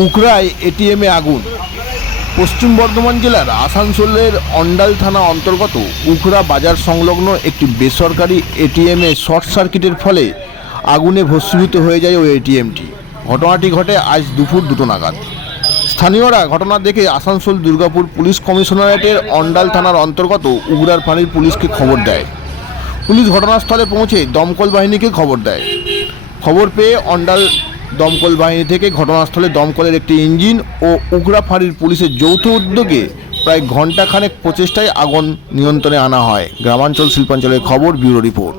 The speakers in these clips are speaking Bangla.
উকরায় এটিএমে আগুন। পশ্চিম বর্ধমান জেলার আসানসোলের অন্ডাল থানা অন্তর্গত উখরা বাজার সংলগ্ন একটি বেসরকারি এটিএমে শর্ট সার্কিটের ফলে আগুনে ভস্মীভূত হয়ে যায় ওই এটিএমটি। ঘটনাটি ঘটে আজ দুপুর দুটো নাগাদ। স্থানীয়রা ঘটনা দেখে আসানসোল দুর্গাপুর পুলিশ কমিশনারেটের অন্ডাল থানার অন্তর্গত উগরার ফাঁড়ির পুলিশকে খবর দেয়। পুলিশ ঘটনাস্থলে পৌঁছে দমকল বাহিনীকে খবর দেয়। খবর পেয়ে অন্ডাল দমকল বাহিনী থেকে ঘটনাস্থলে দমকলের একটি ইঞ্জিন ও উগরা ফাঁড়ির পুলিশের যৌথ উদ্যোগে প্রায় ঘণ্টাখানেক প্রচেষ্টায় আগুন নিয়ন্ত্রণে আনা হয় গ্রামাঞ্চল শিল্পাঞ্চলের খবর ব্যুরো রিপোর্ট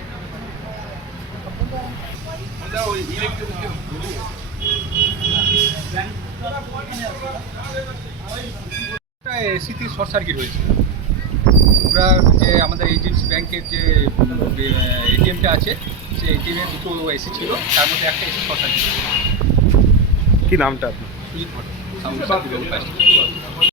এসিতে শর্ট সার্কিট হয়েছে। ওরা যে আমাদের এইচডিএফসি ব্যাংকের যে এটিএমটা আছে সেই এটিএমে দুটো এসি ছিল তার মধ্যে একটা এসি শর্ট সার্কিট কি নামটা আপনার? সুজিত ভট্ট